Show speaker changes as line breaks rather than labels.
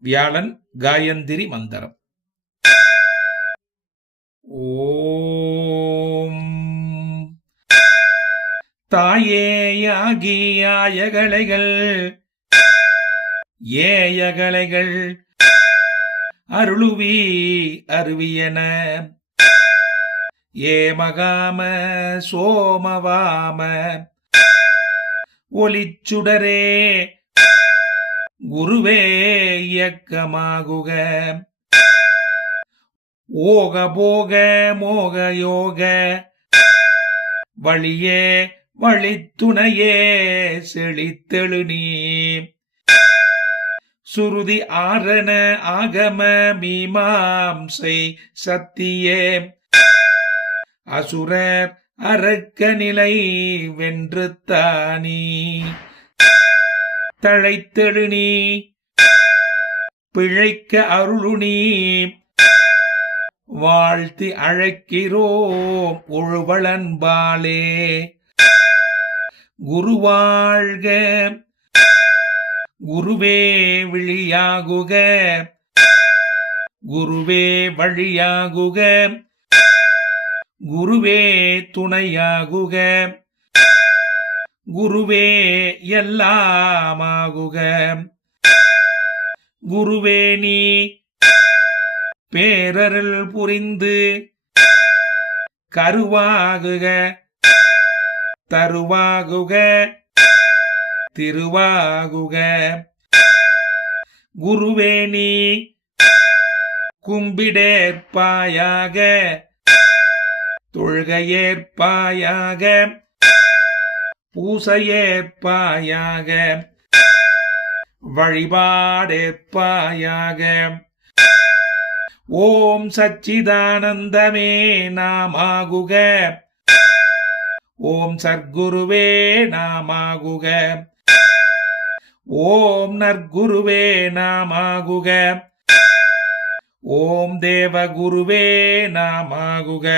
வியாழன் காயந்திரி மந்திரம். ஓம். தாயேயாகியாயகலைகள் ஏயகலைகள் அருளுவி அருவியன. ஏமகாம சோமவாம ஒலிச்சுடரே குருவே இயக்கமாகுக. ஓக போக மோக யோக. வழியே வழித்துணையே செழித்தெழு நீ. சுருதி ஆரண ஆகம மீமாம்சை சத்தியே. அசுரர் அரக்க நிலை வென்று தானி தழைத்தெழு நீ பிழைக்க அருளுணி வாழ்த்தி அழைக்கிறோம் உழுவளன்பாலே குருவாழ்க. குருவே விழியாகுக. குருவே வழியாகுக. குருவே துணையாகுக. குருவே எல்லாமாகுக. குருவே நீ பேரருள் புரிந்து கருவாகுக. தருவாகுக திருவாகுக. குருவே நீ கும்பிடேற்பாயாக தொழுகையேற்பாயாக பூசையேற்பாயாக வழிபாடேற்பாயாக ஓம் சச்சிதானந்தமே நாமாகுக ஓம் சர்க்குருவே நாமாகுக ஓம் நற்குருவே நாமாகுக ஓம் தேவகுருவே நாமாகுக